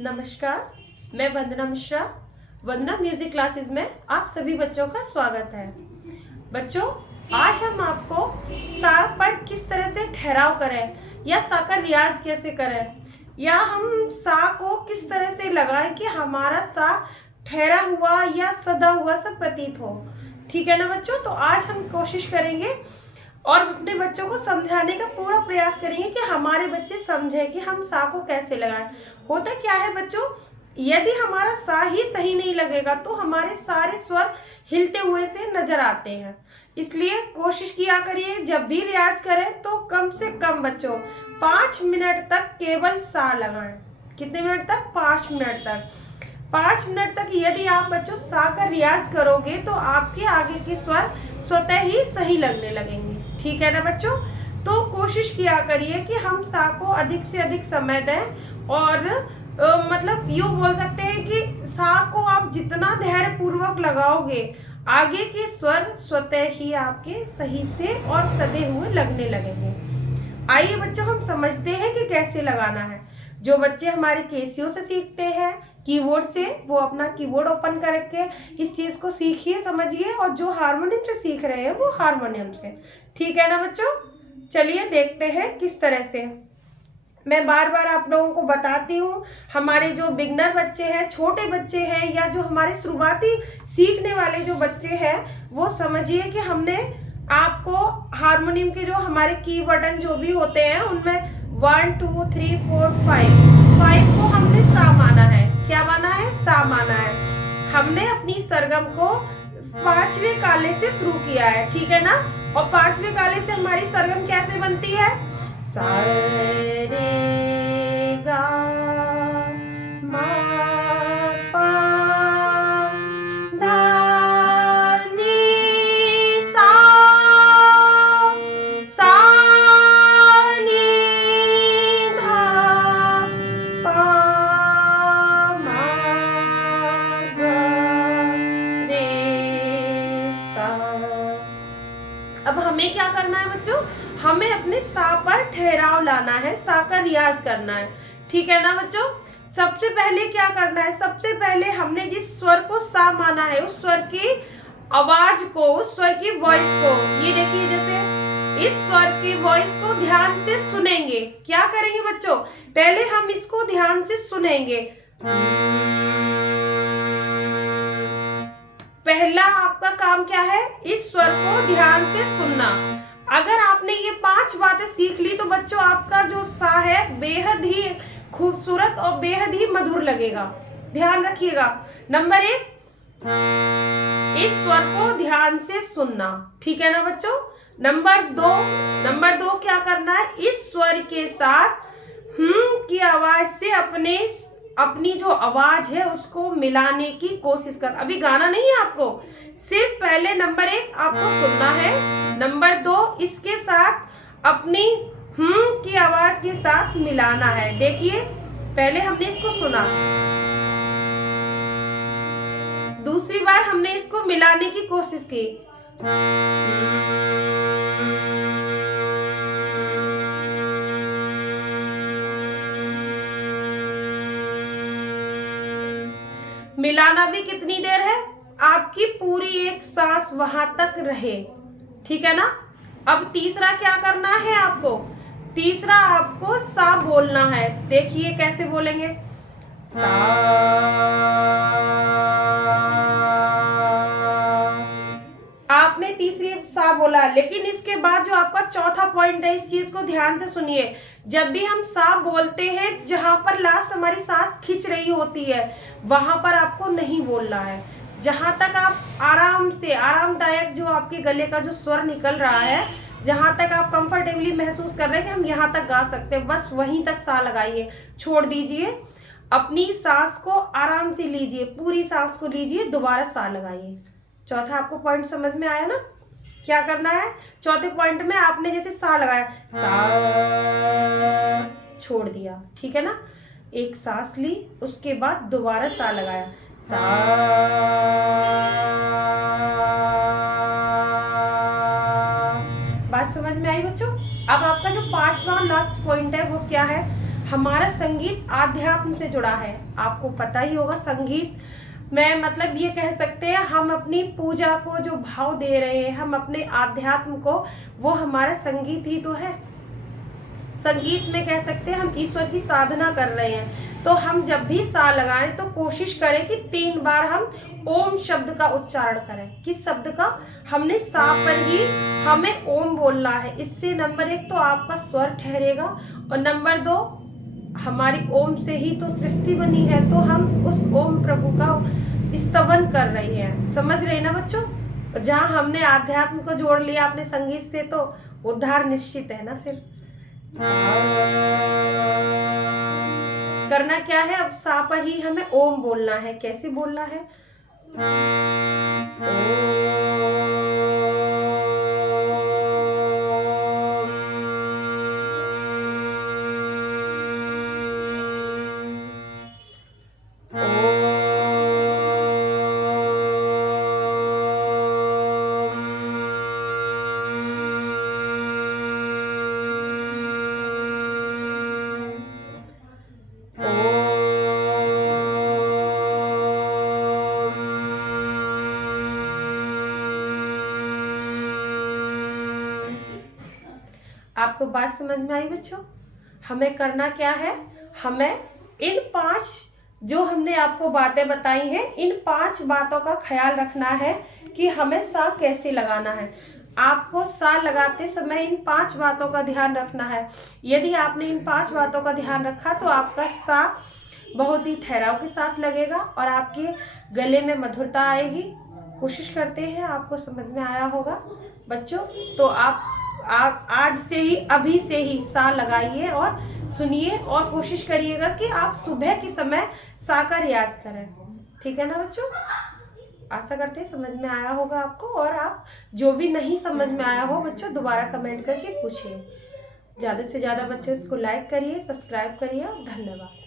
नमस्कार, मैं वंदना मिश्रा। वंदना music classes में आप सभी बच्चों का स्वागत है। बच्चों, आज हम आपको सा पर किस तरह से ठहराव करें या सा का रियाज कैसे करें या हम सा को किस तरह से लगाएं कि हमारा सा ठहरा हुआ या सदा हुआ सा प्रतीत हो। ठीक है ना बच्चों? तो आज हम कोशिश करेंगे और अपने बच्चों को समझाने का पूरा प्रयास करेंगे कि हमारे बच्चे समझें कि हम सा को कैसे लगाएं। होता क्या है बच्चों, यदि हमारा सा ही सही नहीं लगेगा तो हमारे सारे स्वर हिलते हुए से नजर आते हैं। इसलिए कोशिश किया करिए जब भी रियाज करें तो कम से कम बच्चों 5 मिनट तक केवल सा लगाएं। कितने मिनट तक? 5 मिनट तक। 5 मिनट तक यदि आप बच्चों सा का रियाज करोगे तो आपके आगे के स्वर स्वतः ही सही लगने लगेंगे। ठीक है ना बच्चों? तो कोशिश किया करिए कि हम सा को अधिक से अधिक समय दें और मतलब यूँ बोल सकते हैं कि सा को आप जितना धैर्य पूर्वक लगाओगे आगे के स्वर स्वतः ही आपके सही से और सदे हुए लगने लगेंगे। आइए बच्चों, हम समझते हैं कि कैसे लगाना है। जो बच्चे हमारे केसियो से सीखते हैं कीबोर्ड से, वो अपना कीबोर्ड ओपन करके इस चीज को सीखिए, समझिए, और जो हारमोनियम से सीख रहे हैं वो हारमोनियम से। ठीक है ना बच्चों? चलिए देखते हैं किस तरह से। मैं बार बार आप लोगों को बताती हूँ, हमारे जो बिगनर बच्चे हैं, छोटे बच्चे हैं, या जो हमारे शुरुआती सीखने वाले जो बच्चे हैं, वो समझिए कि हमने आपको हारमोनियम के जो हमारे की बटन जो भी होते हैं उनमें 1 2 3 4 5 को हमने सा माना है। क्या माना है? सा माना है। हमने अपनी सरगम को 5वें काले से शुरू किया है। ठीक है ना? और 5वें काले से हमारी सरगम कैसे बनती है? सा रे गा मा पा धा नी सा सा नी धा पा मा गा रे सा। अब हमें क्या करना है बच्चों? हमें अपने सा पर ठहराव लाना है, सा का रियाज करना है। ठीक है ना बच्चों? सबसे पहले क्या करना है? सबसे पहले हमने जिस स्वर को सा माना है उस स्वर की आवाज को, उस स्वर की वॉइस को, ये देखिए, जैसे इस स्वर की वॉइस को ध्यान से सुनेंगे। क्या करेंगे बच्चों? पहले हम इसको ध्यान से सुनेंगे। पहला आपका काम क्या है? इस स्वर को ध्यान से सुनना। अगर आपने ये 5 बातें सीख ली तो बच्चों आपका जो सा है बेहद ही खूबसूरत और बेहद ही मधुर लगेगा। ध्यान रखिएगा। नंबर 1, इस स्वर को ध्यान से सुनना। ठीक है ना बच्चों? नंबर 2 क्या करना है? इस स्वर के साथ की आवाज से अपनी जो आवाज है उसको मिलाने की कोशिश कर। अभी गाना नहीं है आपको, सिर्फ पहले नंबर 1 आपको सुनना है। नंबर 2, इसके साथ अपनी की आवाज के साथ मिलाना है। देखिए, पहले हमने इसको सुना, दूसरी बार हमने इसको मिलाने की कोशिश की। मिलाना भी कितनी देर है? आपकी पूरी एक सांस वहां तक रहे। ठीक है ना? अब तीसरा क्या करना है आपको? तीसरा आपको सा बोलना है। देखिए कैसे बोलेंगे? सा। आपने तीसरी सा बोला, लेकिन इसके बाद जो आपका चौथा पॉइंट है, इस चीज को ध्यान से सुनिए। जब भी हम सा बोलते हैं, जहां पर लास्ट हमारी सांस खिंच रही होती है वहां पर आपको नहीं बोलना है। जहां तक आप आराम से, आरामदायक जो आपके गले का जो स्वर निकल रहा है, जहां तक आप कंफर्टेबली महसूस कर रहे हैं कि हम यहाँ तक गा सकते हैं, बस वहीं तक सा लगाइए। छोड़ दीजिए, अपनी सांस को आराम से लीजिए, पूरी सांस को लीजिए, दोबारा सा लगाइए। चौथा आपको पॉइंट समझ में आया ना? क्या करना है? चौथे पॉइंट में आपने जैसे सा लगाया, सा छोड़ दिया। ठीक है ना? एक सांस ली, उसके बाद दोबारा सा लगाया, सा। बात समझ में आई बच्चों? अब आपका जो 5वां लास्ट पॉइंट है वो क्या है? हमारा संगीत आध्यात्म से जुड़ा है। आपको पता ही होगा संगीत में मतलब ये कह सकते हैं हम अपनी पूजा को जो भाव दे रहे हैं, हम अपने आध्यात्म को, वो हमारा संगीत ही तो है। संगीत में कह सकते हैं हम ईश्वर की साधना कर रहे हैं। तो हम जब भी सा लगाएं तो कोशिश करें कि 3 बार हम ओम शब्द का उच्चारण करें। किस शब्द का? हमने सा पर ही हमें ओम बोलना है। इससे नंबर 1 तो आपका स्वर ठहरेगा और नंबर 2 हमारी ओम से ही तो सृष्टि बनी है, तो हम उस ओम प्रभु का स्तवन कर रहे हैं। समझ रहे हैं ना बच्चों? जहाँ हमने आध्यात्म को जोड़ लिया अपने संगीत से तो उद्धार निश्चित है ना। फिर करना क्या है? अब सा पर ही हमें ओम बोलना है। कैसे बोलना है? आपको बात समझ में आई बच्चों? हमें करना क्या है? हमें इन 5 जो हमने आपको बातें बताई हैं, इन 5 बातों का ख्याल रखना है कि हमें सा कैसे लगाना है। आपको सा लगाते समय इन 5 बातों का ध्यान रखना है। यदि आपने इन 5 बातों का ध्यान रखा तो आपका सा बहुत ही ठहराव के साथ लगेगा और आपके गले में मधुरता आएगी। कोशिश करते हैं, आपको समझ में आया होगा बच्चों। तो आप आज से ही, अभी से ही सा लगाइए और सुनिए और कोशिश करिएगा कि आप सुबह के समय सा का रियाज करें। ठीक है ना बच्चों? आशा करते हैं समझ में आया होगा आपको। और आप जो भी नहीं समझ में आया हो बच्चों, दोबारा कमेंट करके पूछिए। ज़्यादा से ज़्यादा बच्चों इसको लाइक करिए, सब्सक्राइब करिए और धन्यवाद।